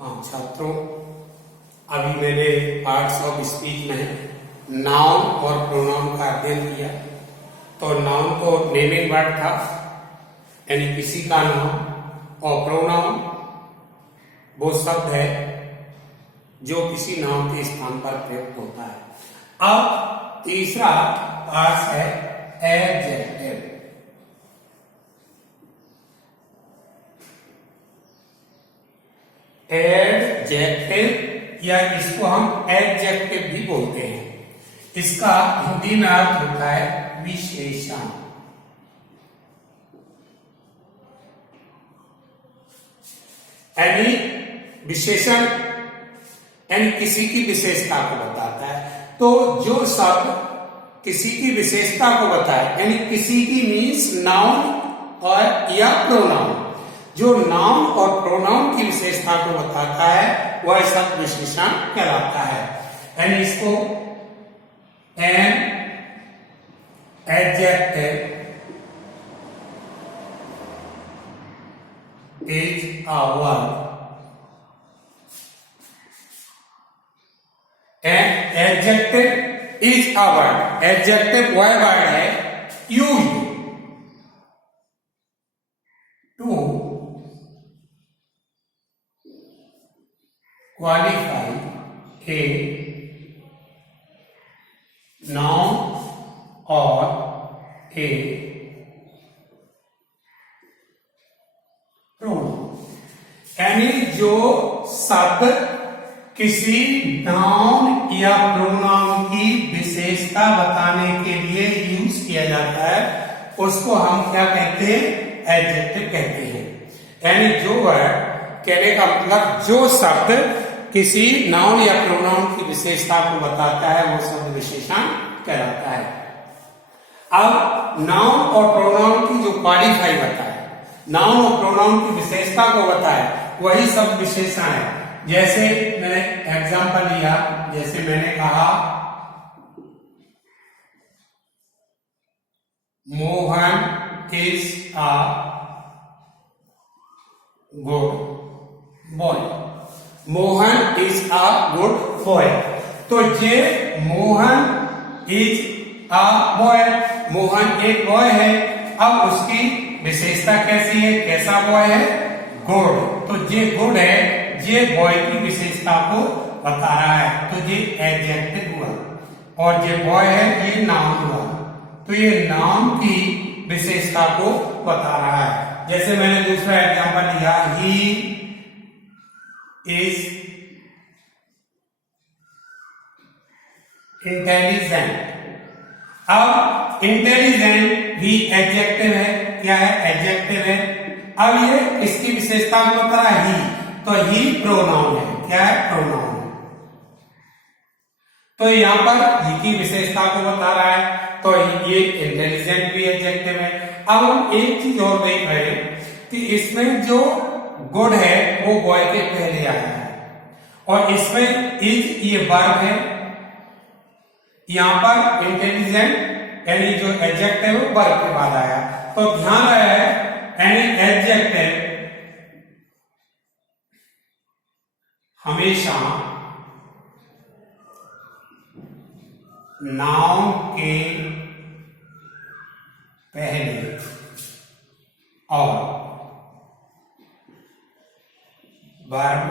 छात्रों, अभी मैंने पार्ट्स ऑफ स्पीच में नाउन और प्रोनाउन का अध्ययन किया। तो नाउन तो नेमिंग वर्ड था, यानी किसी का नाम, और प्रोनाउन वो शब्द है जो किसी नाम के स्थान पर प्रयुक्त होता है। अब तीसरा पार्ट है एडजेक्टिव। एडजेक्टिव या इसको हम एडजेक्टिव भी बोलते हैं। इसका हिंदी में अर्थ होता है विशेषण। यानी विशेषण यानी किसी की विशेषता को बताता है। तो जो शब्द किसी की विशेषता को बताए, यानी किसी की मीन्स नाउन और या प्रोनाउन, जो नाउन और प्रोनाउन की विशेषता को बताता है वह शब्द विशेषण कहलाता है। यानी इसको an adjective is a word. An adjective is a word. Adjective वह वर्ड है used to qualify a noun और ए प्रोनाउन। यानी जो शब्द किसी नाउन या प्रोनाउन की विशेषता बताने के लिए यूज किया जाता है उसको हम क्या कहते हैं? एडजेक्टिव कहते हैं। यानी जो वर्ड, कहने का मतलब जो शब्द किसी नाउन या प्रोनाउन की विशेषता को बताता है वो शब्द विशेषण कहलाता है। अब नाउन और प्रोनाउन की जो क्वालिफाई बताए, नाउन और प्रोनाउन की विशेषता को बताए, वही शब्द विशेषण है। जैसे मैंने एग्जांपल लिया, जैसे मैंने कहा Mohan is a good boy. Mohan is a good boy. तो ये Mohan is a boy, Mohan एक बॉय है। अब उसकी विशेषता कैसी है? कैसा बॉय है? गुड। तो ये गुड है, ये बॉय की विशेषता को बता रहा है, तो ये एडजेक्टिव हुआ। और ये बॉय है, ये नाउन हुआ। तो ये नाउन की विशेषता को बता रहा है। जैसे मैंने दूसरा एग्जांपल लिया, ही इज इंटेलिजेंट। अब इंटेलिजेंट भी एडजेक्टिव है। क्या है? एडजेक्टिव है। अब ये इसकी विशेषता को बता रहा है, ही, तो ही प्रोनाउन है। क्या है? प्रोनाउन है। तो यहां पर ही की विशेषता को बता रहा है, तो ये इंटेलिजेंट भी एडजेक्टिव है। अब हम एक चीज और देख रहे हैं कि इसमें जो गुड है वो बॉय के पहले आया है, और इसमें इज ये वर्ब है। यहां पर इंटेलिजेंट यानी जो एडजेक्टिव है वो वर्ब के बाद आया। तो ध्यान रहा है, यानी एडजेक्टिव हमेशा नाउन के पहले और वर्ब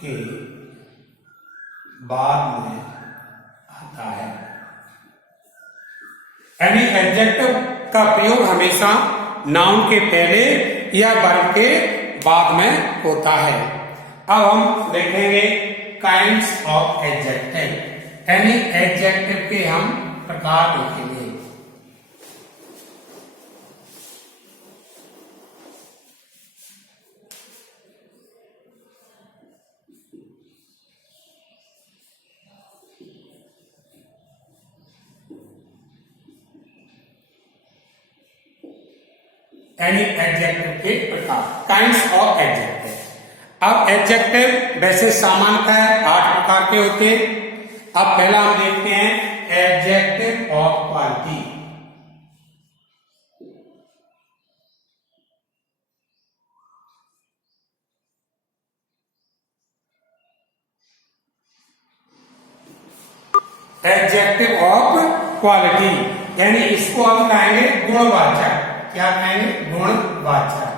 के बाद में आता है। यानी एडजेक्टिव का प्रयोग हमेशा नाउन के पहले या वर्ब के बाद में होता है। अब हम देखेंगे काइंड्स ऑफ एडजेक्टिव, यानी एडजेक्टिव के हम प्रकार देखेंगे। यानी एडजेक्टिव के प्रकार, काइंड्स ऑफ एडजेक्टिव। अब एडजेक्टिव वैसे सामान्यतः 8 प्रकार के होते हैं। अब पहला हम देखते हैं adjective of quality. Adjective of quality, यानी इसको हम कहेंगे गुणवाचक। क्या कहेंगे? गुणवाचक।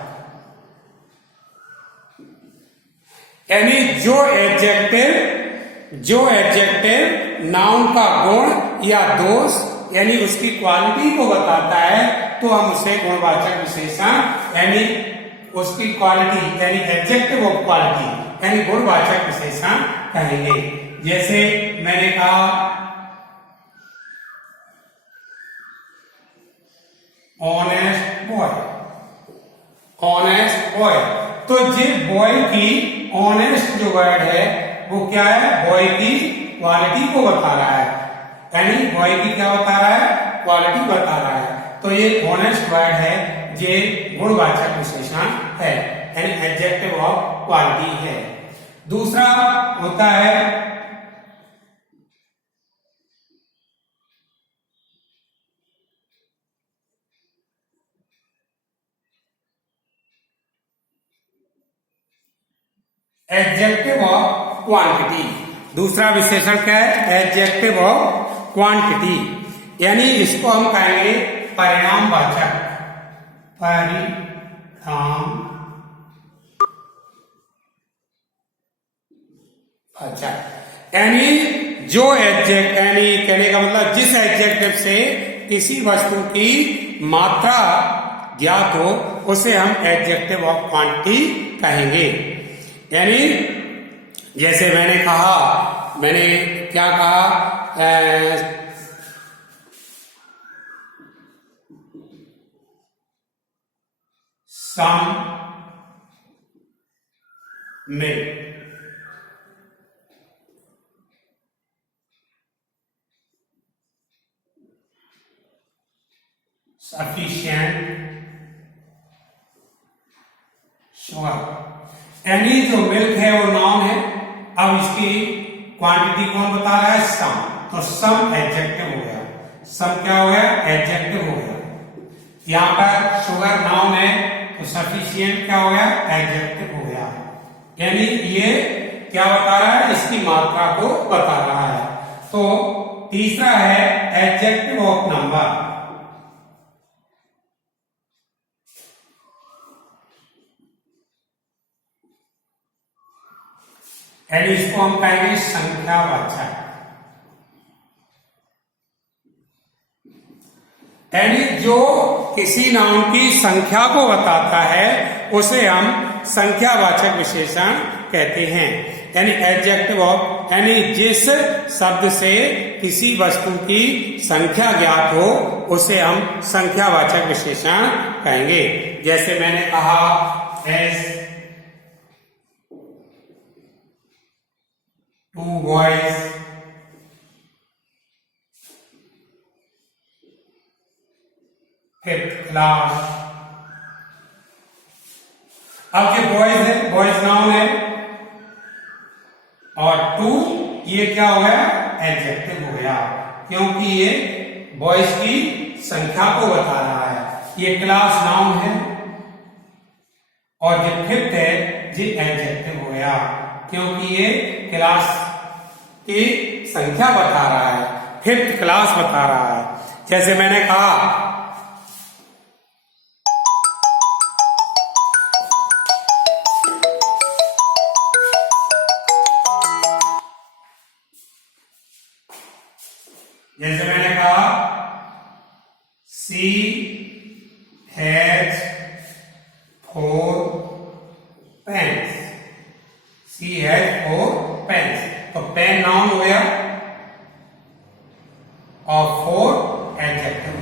यानी जो एडजेक्टिव नाउन का गुण या दोष यानी उसकी क्वालिटी को बताता है तो हम उसे गुणवाचक विशेषण यानी उसकी क्वालिटी यानी एडजेक्टिव ऑफ क्वालिटी यानी गुणवाचक विशेषण कहेंगे। जैसे मैंने कहा ऑनेस्ट बॉय, तो ये बॉय की ऑनेस्ट जो वर्ड है वो क्या है? बॉय की क्वालिटी को बता रहा है, यानी बॉय की क्या बता रहा है? क्वालिटी बता रहा है। तो ये ऑनेस्ट वर्ड है, ये गुणवाचक विशेषण है, यानी एडजेक्टिव ऑफ क्वालिटी है। दूसरा होता है एडजेक्टिव ऑफ क्वांटिटी। दूसरा विशेषण क्या है? एडजेक्टिव ऑफ क्वांटिटी, यानी इसको हम कहेंगे परिणामवाचक। यानी जो एडजेक्ट यानी कहने का मतलब जिस एडजेक्टिव से किसी वस्तु की मात्रा ज्ञात हो उसे हम एडजेक्टिव ऑफ क्वांटिटी कहेंगे। यानी जैसे मैंने क्या कहा? Some milk, sufficient sugar. यानी जो मिल्क है वो नाउन है, अब इसकी क्वांटिटी कौन बता रहा है? सम। तो सम एडजेक्टिव हो गया। सम क्या हो गया? एडजेक्टिव हो गया। यहां पर शुगर नाउन है तो सफिशिएंट क्या हो गया? एडजेक्टिव हो गया। यानी ये क्या बता रहा है? इसकी मात्रा को बता रहा है। तो तीसरा है एडजेक्टिव ऑफ नंबर। यानी इसको हम कहेंगे संख्यावाचक। यानी जो किसी नाउन की संख्या को बताता है उसे हम संख्यावाचक विशेषण कहते हैं। यानी एडजेक्टिव ऑफ यानी जिस शब्द से किसी वस्तु की संख्या ज्ञात हो उसे हम संख्यावाचक विशेषण कहेंगे। जैसे मैंने कहा एस 2 boys, फिफ्थ क्लास। अब ये बॉयज है, बॉयज नाउन है और 2 ये क्या हो गया? एडजेक्टिव हो गया, क्योंकि ये बॉयज की संख्या को बता रहा है। ये क्लास नाउन है और जो फिफ्थ है ये एडजेक्टिव हो गया, क्योंकि ये क्लास की संख्या बता रहा है, फिफ्थ क्लास बता रहा है। जैसे मैंने कहा she has 4 pens. She has 4 pens, तो पेन नाउन हो गया और 4 एडजेक्टिव।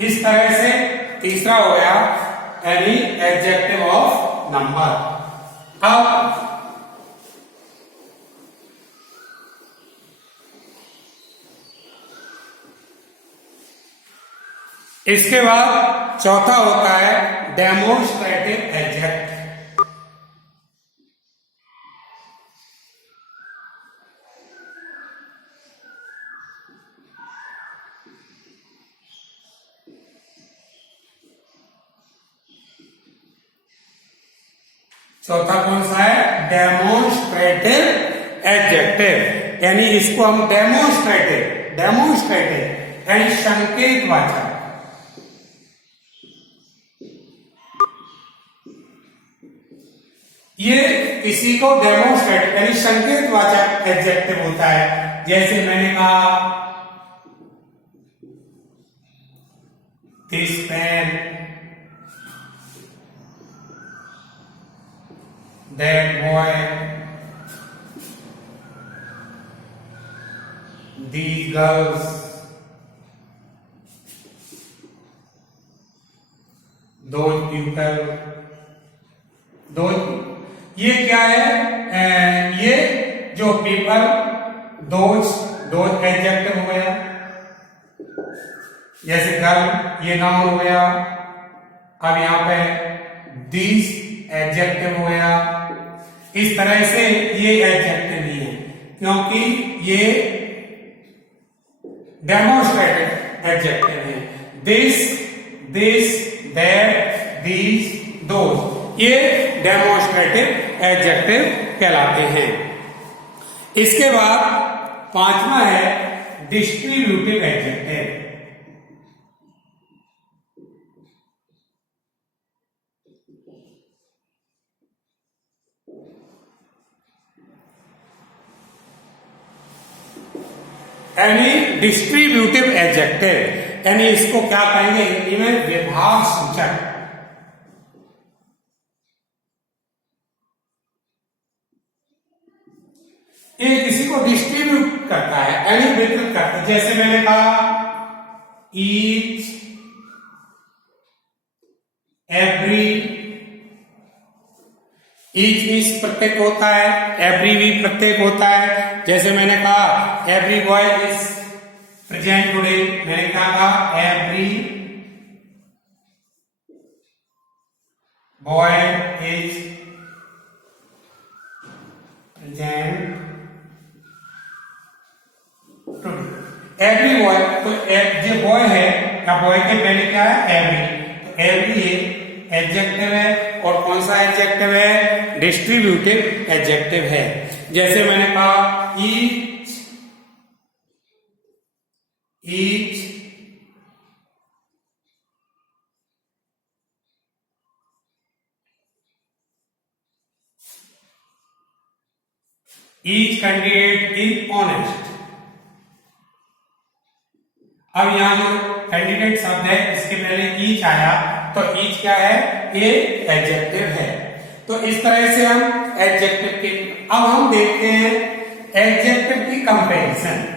इस तरह से तीसरा हो गया एनी एडजेक्टिव ऑफ नंबर। अब इसके बाद चौथा होता है डेमोन्स्ट्रेटिव एडजेक्ट। चौथा कौन सा है? Demonstrative adjective. यानी इसको हम डेमोन्स्ट्रेटिव यानी संकेतवाचक, ये इसी को डेमोन्स्ट्रेटिव यानी संकेतवाचक एडजेक्टिव होता है। जैसे मैंने कहा this pen, that boy, these girls, those people, ये क्या है? ये जो पीपल, दोज एडजेक्टिव हो गया, जैसे गर्ल ये नाउन हो गया। अब यहां पे दिस एडजेक्टिव हो गया। इस तरह से ये एडजेक्टिव ही है क्योंकि ये डेमोन्स्ट्रेटिव एडजेक्टिव है। दिस, दैट, दीज, दोज, ये डेमोन्स्ट्रेटिव एडजेक्टिव कहलाते हैं। इसके बाद पांचवा है डिस्ट्रीब्यूटिव एडजेक्टिव। यानी डिस्ट्रीब्यूटिव एडजेक्टिव यानी इसको क्या कहेंगे हिंदी में? विभाग सूचक। ये किसी को डिस्ट्रीब्यूट करता है यानी वितरित करता है। जैसे मैंने कहा ईच, एवरी, ईच मीन्स प्रत्येक होता है, एवरी भी प्रत्येक होता है। जैसे मैंने कहा every boy is present today, मैंने कहा every boy is present today. Every boy, तो जो बॉय है या बॉय के पहले क्या है? एवरी, तो एवरी एडजेक्टिव है। और कौन सा एडजेक्टिव है? डिस्ट्रीब्यूटिव एडजेक्टिव है। जैसे मैंने कहा each, each candidate is honest. अब यहां जो कैंडिडेट शब्द है इसके पहले ईच आया तो ईच क्या है? ये एडजेक्टिव है। तो इस तरह से हम एडजेक्टिव की, अब हम देखते हैं एडजेक्टिव की कंपैरिजन।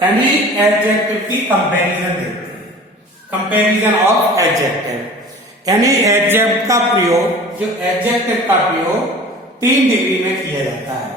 यानी एडजेक्टिव की कंपैरिजन देखते हैं। कंपैरिजन ऑफ एडजेक्टिव यानी एडजेक्टिव का प्रयोग, जो एडजेक्टिव का प्रयोग 3 डिग्री में किया जाता है।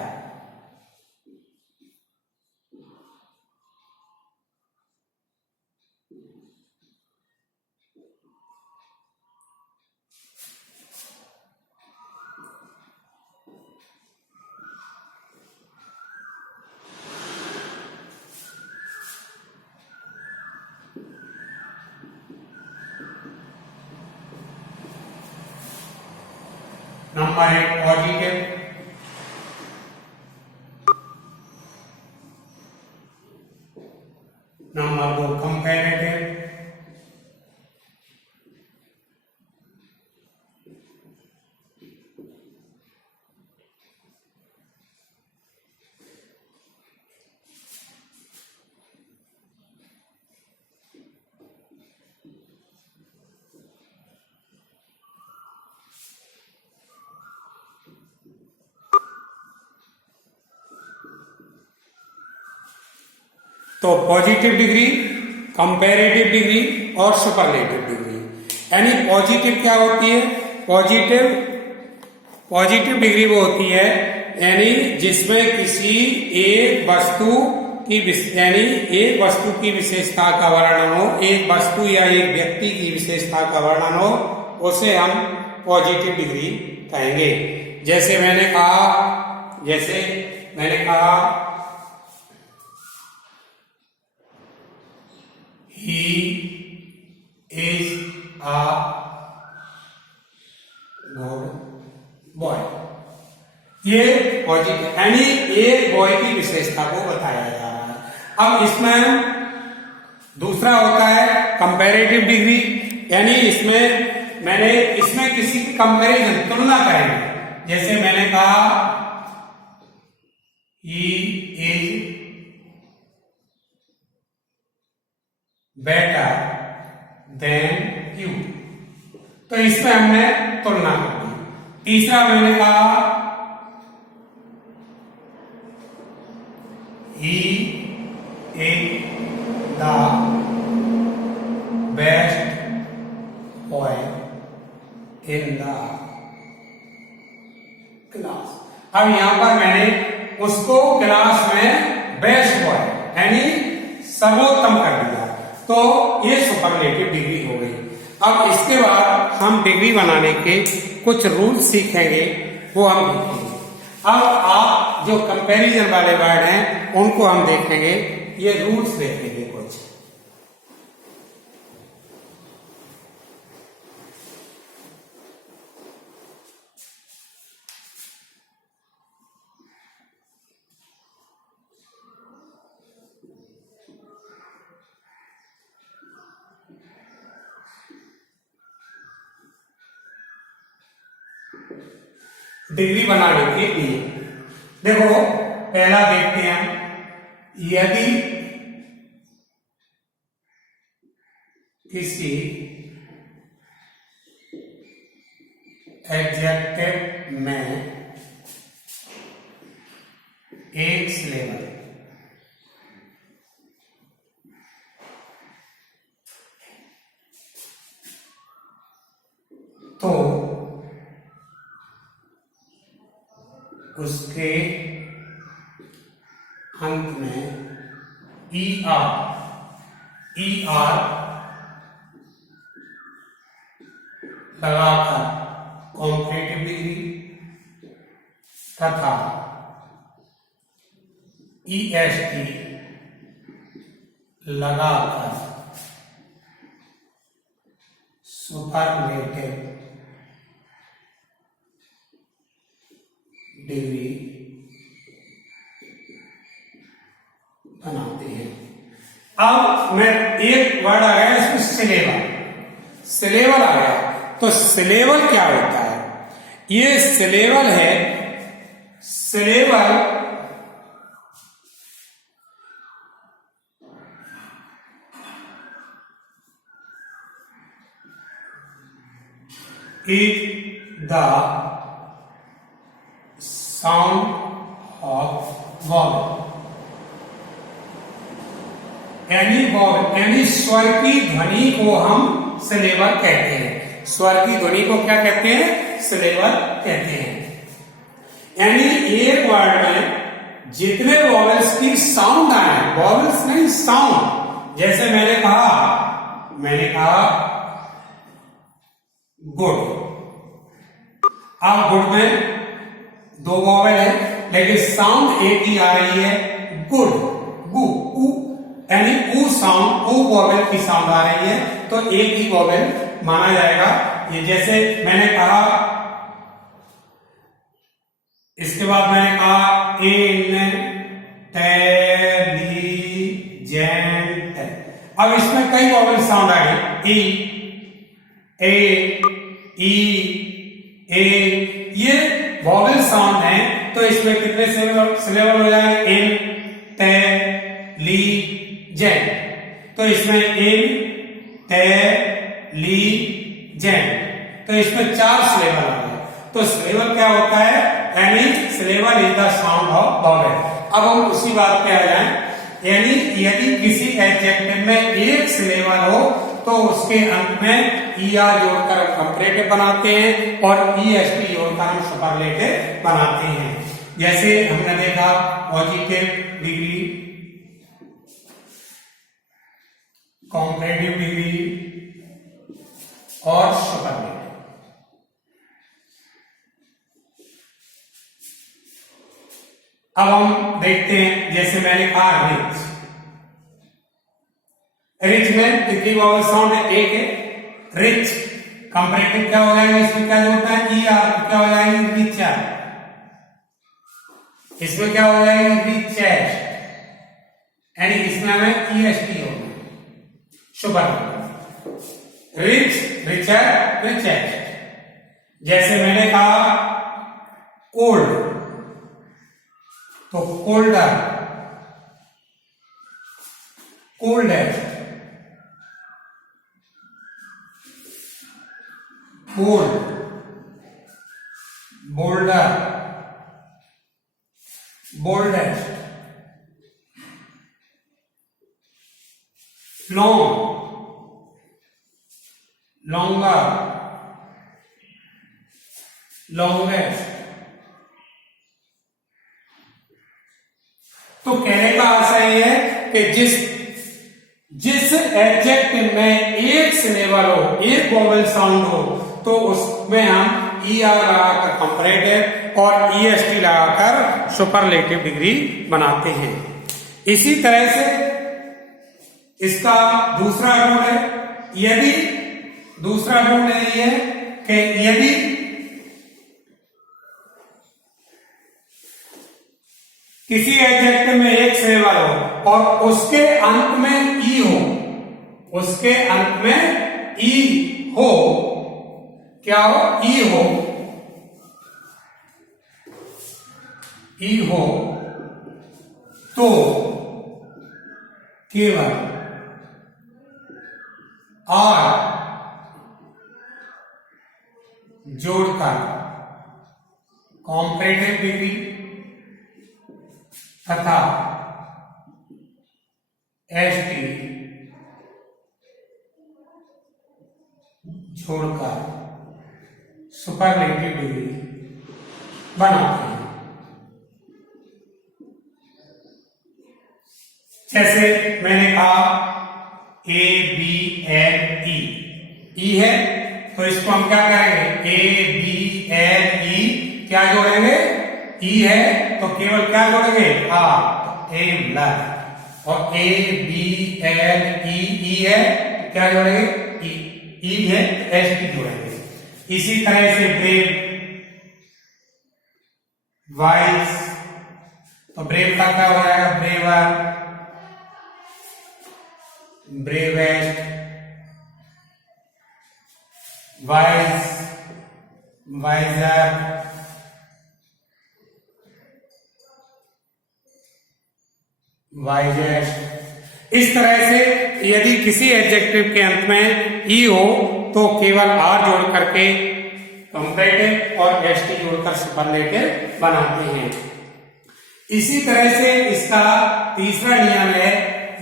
नंबर 1 पॉजिटिव, नंबर 2 कंपैरेटिव, तो पॉजिटिव डिग्री, कंपैरेटिव डिग्री और सुपरलेटिव डिग्री। यानी पॉजिटिव क्या होती है? पॉजिटिव डिग्री वो होती है यानी जिसमें किसी एक वस्तु की विशेषता का वर्णन हो, एक वस्तु या एक व्यक्ति की विशेषता का वर्णन हो, उसे हम पॉजिटिव डिग्री कहेंगे। जैसे मैंने कहा he is a good boy, ये पॉजिटिव यानी एक बॉय की विशेषता को बताया जा रहा है। अब इसमें दूसरा होता है कंपैरेटिव डिग्री, यानी इसमें किसी की कंपैरिजन तुलना करेंगे। जैसे मैंने कहा he is better than you, तो इसमें हमने तुलना कर दी। तीसरा मैंने कहा he is the best boy in the class. अब यहां पर मैंने उसको क्लास में बेस्ट बॉय यानी सर्वोत्तम कर दिया, तो ये सुपरलेटिव डिग्री हो गई। अब इसके बाद हम डिग्री बनाने के कुछ रूल्स सीखेंगे, वो हम देखेंगे। अब आप जो कंपैरिजन वाले वर्ड हैं उनको हम देखेंगे, ये रूल्स देखेंगे कुछ। डिग्री बनाने के लिए देखो, पहला देखते हैं, यदि किसी एडजेक्टिव में एक सिलेबल तो उसके अंत में ER लगाकर कॉम्परेटिव डिग्री तथा EST लगाकर सुपरलेटिव डिग्री बनाते हैं। अब मैं एक वर्ड आ गया इसमें सिलेबल आ गया, तो सिलेबल क्या होता है? ये सिलेबल है, syllable is the sound of vowel, यानी स्वर की ध्वनि को हम सिलेबल कहते हैं। स्वर की ध्वनि को क्या कहते हैं? सिलेबल कहते हैं। यानी एक वर्ड में जितने वॉवल्स की साउंड आए, वॉवल्स नहीं साउंड, जैसे मैंने कहा गुड। अब गुड में दो वॉवल है लेकिन साउंड एक ही आ रही है, गुड, गु, उ, यानी ऊ साउंड, ऊ वॉवल की साउंड आ रही है, तो एक ही वॉवल माना जाएगा। ये जैसे मैंने कहा, इसके बाद मैंने कहा इंटेलिजेंट। अब इसमें कई वॉवल साउंड आ गई, ई, ए, ये वॉवल साउंड है, तो इसमें कितने सिलेबल हो जाएंगे? इन, ते, ली, जेन। तो इसमें इन, ते, ली, जेन, तो इसमें 4 सिलेबल आ गए। तो सिलेबल क्या होता है? यानी syllable is the sound of vowel. अब हम उसी बात पे आ जाएं, यानी यदि किसी एडजेक्टिव में एक सिलेबल हो तो उसके अंत में ई आर जोड़कर हम कंपैरेटिव बनाते हैं और ई एस टी जोड़कर हम सुपरलेटिव बनाते हैं। जैसे हमने देखा पॉजिटिव डिग्री, कंपैरेटिव डिग्री और सुपरलेटिव। अब हम देखते हैं, जैसे मैंने कहा रिच, रिच में कितनी वावल साउंड है? एक है। रिच कंपैरेटिव क्या हो जाएगा? इसमें क्या जोड़ता है? ई आर, क्या हो जाएगी? रिचर। इसमें क्या हो जाएगा? रिचेस्ट, यानी इसमें हमें ई एस टी होगा। Super rich, richer, richest. जैसे मैंने कहा कोल्ड, तो colder, coldest, bold, bolder, boldest, long, longer, longest. तो कहने का आशय ये है कि जिस एडजेक्टिव में एक सिलेबल हो, एक वोवेल साउंड हो, तो उसमें हम ई आर लगाकर कंपैरेटिव और ई एस टी लगाकर सुपरलेटिव डिग्री बनाते हैं। इसी तरह से इसका दूसरा रूल है, यदि दूसरा रूल है ये कि यदि किसी एडजेक्टिव में एक सिलेबल हो और उसके अंत में ई हो, उसके अंत में ई हो, क्या हो? ई हो, ई हो, तो केवल आर जोड़कर कॉम्पैरेटिव डिग्री तथा एस टी छोड़कर सुपरलेटिव डिग्री बनाते हैं। जैसे मैंने कहा ए बी एल ई, ई है तो इसको हम क्या करेंगे? ए बी एल ई क्या जोड़ेंगे? ई है तो केवल क्या जोड़ेंगे? आ, ए ब्लड। और ए बी एल ई है क्या जोड़ेंगे? ई है एस टी जोड़ेंगे। इसी तरह से ब्रेव, वाइस, तो ब्रेव का क्या हो जाएगा? Braver, bravest, wise, wiser, wisest. इस तरह से यदि किसी एडजेक्टिव के अंत में ई हो तो केवल आर जोड़ करके कंपैरेटिव और एस टी जोड़कर सुपरलेटिव बनाते हैं। इसी तरह से इसका तीसरा नियम है,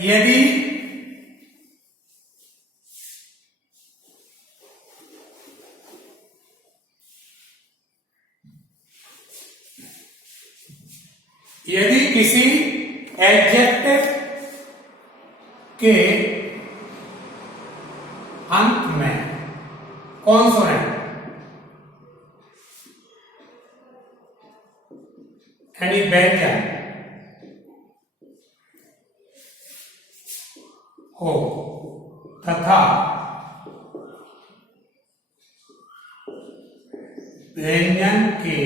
यदि किसी एडजेक्टिव के अंत में कॉन्सोनेंट यानी व्यंजन हो तथा व्यंजन के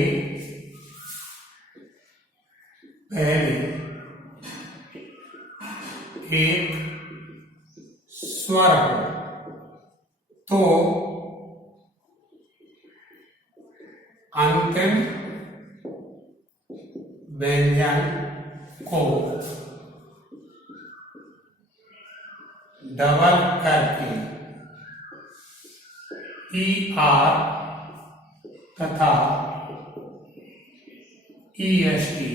पहले एक स्वर तो अंतिम व्यंजन को डबल करके ई आर तथा ई एस टी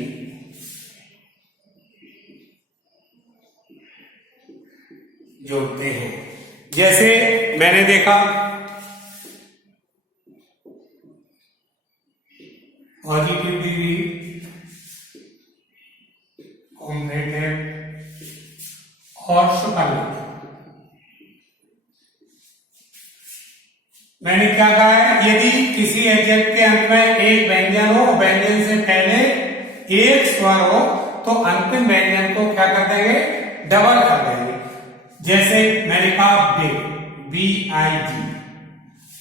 जोड़ते हैं। जैसे मैंने देखा यानी क्या कहा है, यदि किसी एडजेक्ट के अंत में एक व्यंजन हो, व्यंजन से पहले एक स्वर हो, तो अंतिम व्यंजन को क्या कर देंगे, डबल कर देंगे। जैसे मैंने कहा बिग, BIG,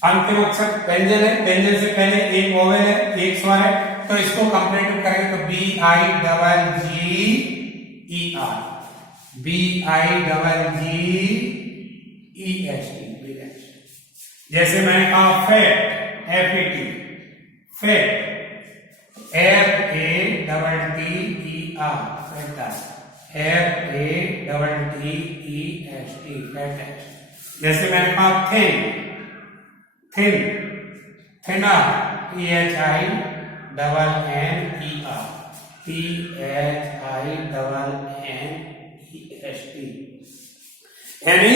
अंतिम अक्षर व्यंजन है, व्यंजन से पहले एक वोवेल है, एक स्वर है, तो इसको कंप्लीट करेंगे तो BIGGER, BIGGEST। जैसे मैंने कहा fat, FAT, fat, FATTER, FATTEST, fattest. जैसे मैंने कहा thin, thin, thinner, THINNER, THINNEST। यानी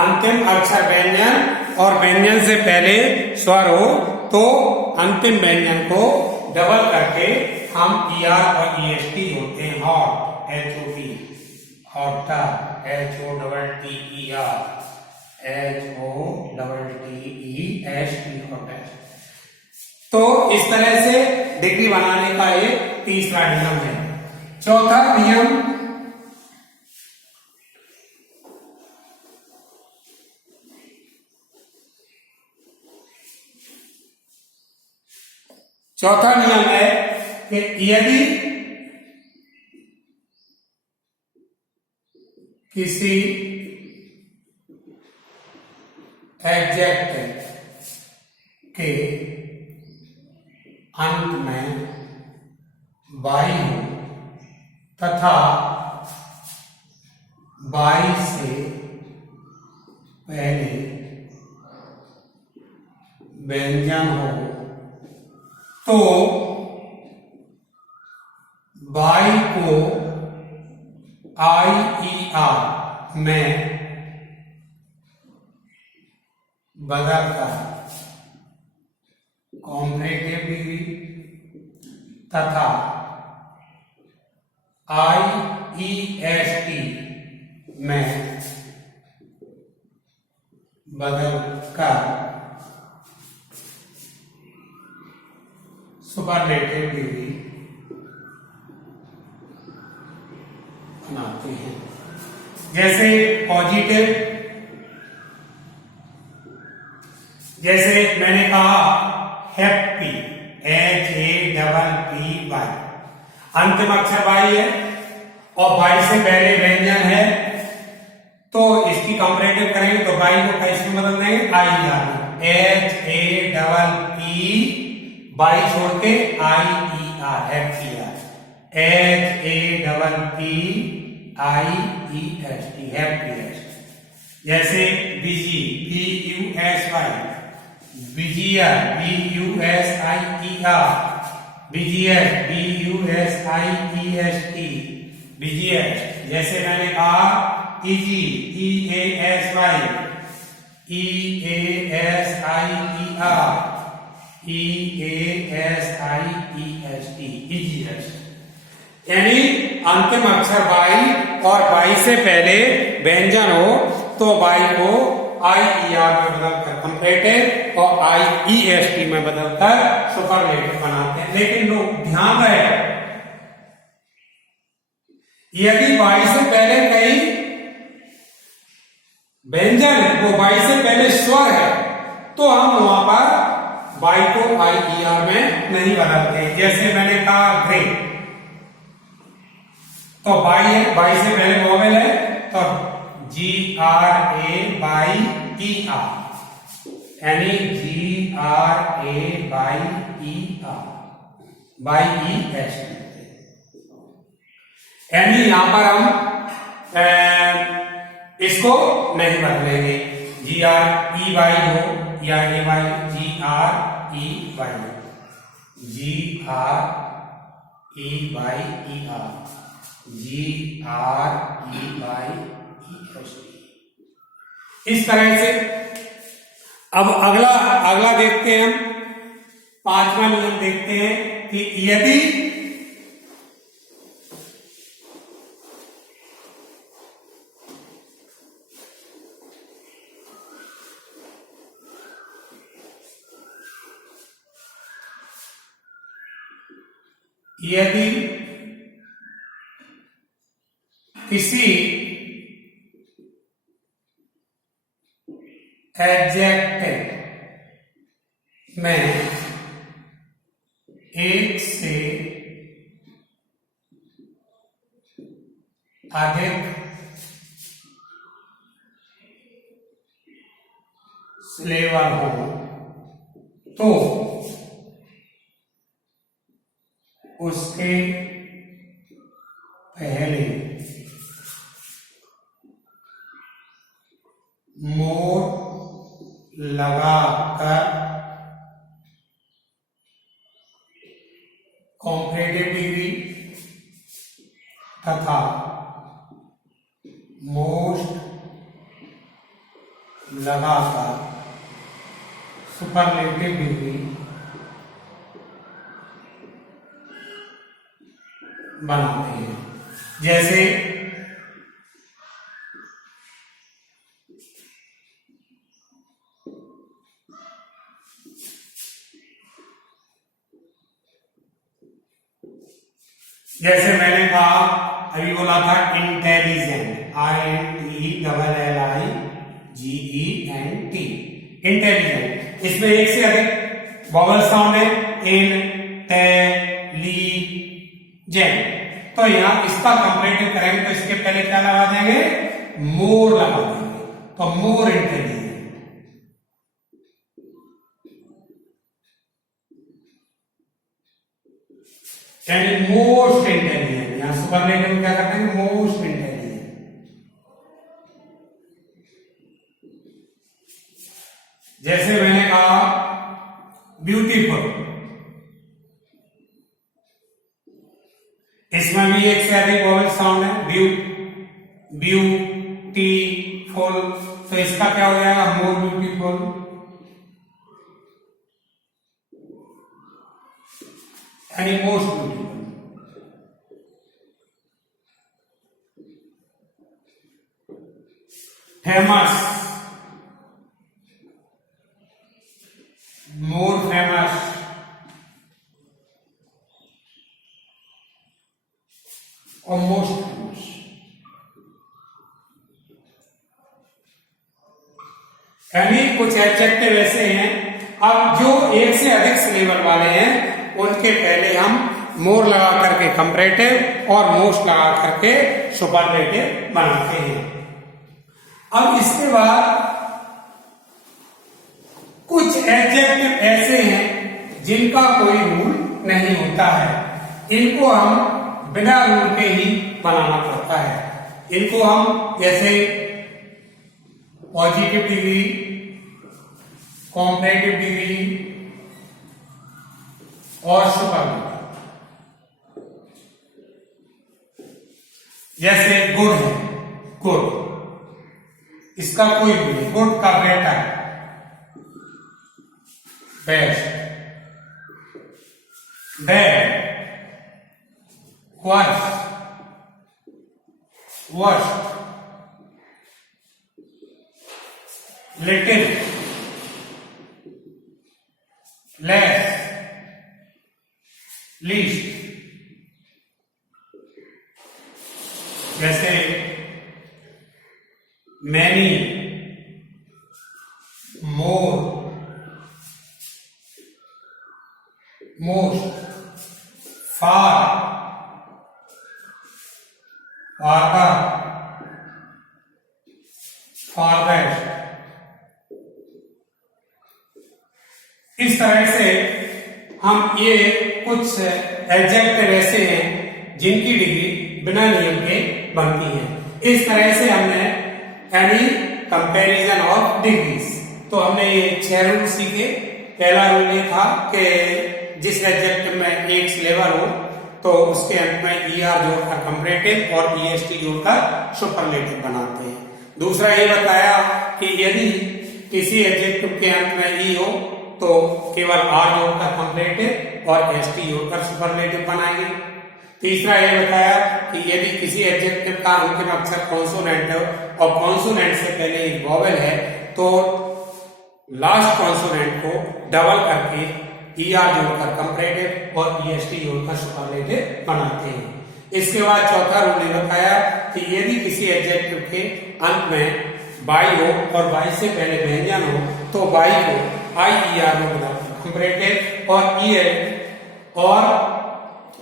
अंतिम अक्षर व्यंजन और व्यंजन से पहले स्वर हो तो अंतिम व्यंजन को डबल करके हम ER और EST जोड़ते हैं। Hot, HOT, hotter, HOTTER, HOTTEST, hottest. तो इस तरह से डिग्री बनाने का एक तीसरा नियम है। चौथा नियम, चौथा नियम है कि यदि किसी एडजेक्ट के अंत में बाई हो तथा बाई से पहले व्यंजन हो तो बाई को IER में बदलकर कॉम्परेटिव डिग्री तथा IEST में बदलकर सुपरलेटिव डिग्री बनाते हैं। जैसे पॉजिटिव, जैसे मैंने कहा हैप्पी, HAPPY, अंतिम अक्षर वाई है और वाई से पहले व्यंजन है, तो इसकी कंपैरेटिव करेंगे तो वाई को कैसे बदल देंगे, IER, HAPP, बाई छोड़ के IER, HAPPIEST, हैप्पीएस्ट। जैसे busy, BUSY, busier, BUSIER, busiest, BUSIEST, busiest. जैसे मैंने कहा easy, EASY, EASIER, EASIEST, easiest. यानी अंतिम अक्षर बाई और बाई से पहले व्यंजन हो तो बाई को IER में बदलकर कंपैरेटिव और IEST में बदलकर सुपरलेटिव बनाते हैं। लेकिन लोग ध्यान रहे, यदि बाई से पहले कई व्यंजन है, वो बाई से पहले स्वर है, तो हम वहां पर बाई को IER में नहीं बदलते। जैसे मैंने कहा ग्रे, तो बाई है, बाई से पहले वोवेल है, तो GRAYER, यानी GRAYER, यानी यहां पर हम इसको नहीं बदलेंगे, GREY हो या AY, GREYER, इस तरह से। अब अगला देखते हैं, हम पांचवा नियम देखते हैं कि यदि यदि किसी एडजेक्टिव में एक से अधिक सिलेबल हो तो उसके पहले मोर लगाकर कॉम्परेटिव डिग्री तथा मोस्ट लगाकर सुपरलेटिव डिग्री बनाते हैं। जैसे मैंने कहा, अभी बोला था इंटेलिजेंट, INTELLIGENT, इंटेलिजेंट। इसमें एक से अधिक वॉवल साउंड है, इन, टे, ली, जेंट। तो यहां इसका कंपैरेटिव करेंगे तो इसके पहले क्या लगा देंगे, मोर लगा देंगे, तो मोर इंटेलिजेंट। यानी मोस्ट इंटेलिजेंट, यहां सुपरलेटिव में क्या करते हैं, मोस्ट इंटेलिजेंट। जैसे मैंने कहा ब्यूटीफुल, इसमें भी एक से अधिक वॉवल साउंड है, ब्यूटीफुल, तो इसका क्या हो जाएगा, मोर ब्यूटीफुल। यानी most beautiful. Famous, more famous. और मोस्ट फेमस। यानी कुछ एडजेक्टिव ऐसे हैं, अब जो एक से अधिक सिलेबल वाले हैं उनके पहले हम मोर लगा करके कंपैरेटिव और मोस्ट लगा करके सुपरलेटिव बनाते हैं। अब इसके बाद कुछ एडजेक्टिव ऐसे हैं जिनका कोई रूल नहीं होता है, इनको हम बिना रूल के ही बनाना पड़ता है। इनको हम जैसे पॉजिटिव डिग्री, कॉम्पैरेटिव डिग्री और सुपरलेटिव। जैसे गुड है, गुड, इसका कोई भी नहीं, गुड का better, best, bad, worst, worst, little, less, least. जैसे मैनी, मोर, मोस्ट, फार, फारदर, फारदेस्ट। इस तरह से हम ये कुछ एडजेक्टिव ऐसे हैं जिनकी डिग्री बिना नियम के बनती है। इस तरह से हमने यानी कंपैरिजन ऑफ डिग्रीज, तो हमने ये 6 रूल सीखे। पहला रूल ये था कि जिस एडजेक्टिव में एक सिलेबल हो तो उसके अंत में ER जोड़कर कंपैरेटिव और EST जोड़कर सुपरलेटिव बनाते हैं। दूसरा ये बताया कि यदि किसी एडजेक्टिव के अंत में E हो तो केवल R जोड़कर कंपैरेटिव और ST जोड़कर सुपरलेटिव बनाएंगे। तीसरा ये बताया कि यदि किसी एडजेक्टिव का अंतिम अक्षर कॉन्सोनेंट है और कॉन्सोनेंट से पहले एक वॉवेल है तो लास्ट कॉन्सोनेंट को डबल करके ER जोड़कर कंपैरेटिव और EST जोड़कर सुपरलेटिव बनाते हैं। इसके बाद चौथा रूल ने बताया कि यदि किसी एडजेक्टिव के अंत में बाई हो और बाई से पहले व्यंजन हो तो बाई को IER में बदलकर कंपैरेटिव और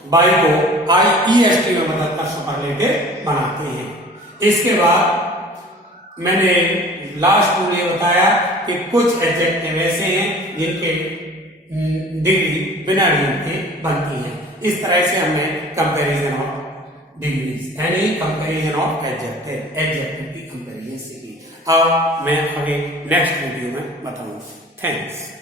बाई को IEST में बदलकर सुपरलेटिव बनाते हैं। इसके बाद मैंने लास्ट रूल ये बताया कि कुछ एडजेक्टिव ऐसे हैं जिनके डिग्री बिना नियम के बनती है। इस तरह से हमने कंपैरिजन ऑफ डिग्रीज यानी कंपैरिजन ऑफ एडजेक्टिव की कंपैरिजन सीखी। अब मैं आगे नेक्स्ट वीडियो में बताऊंगा। थैंक्स।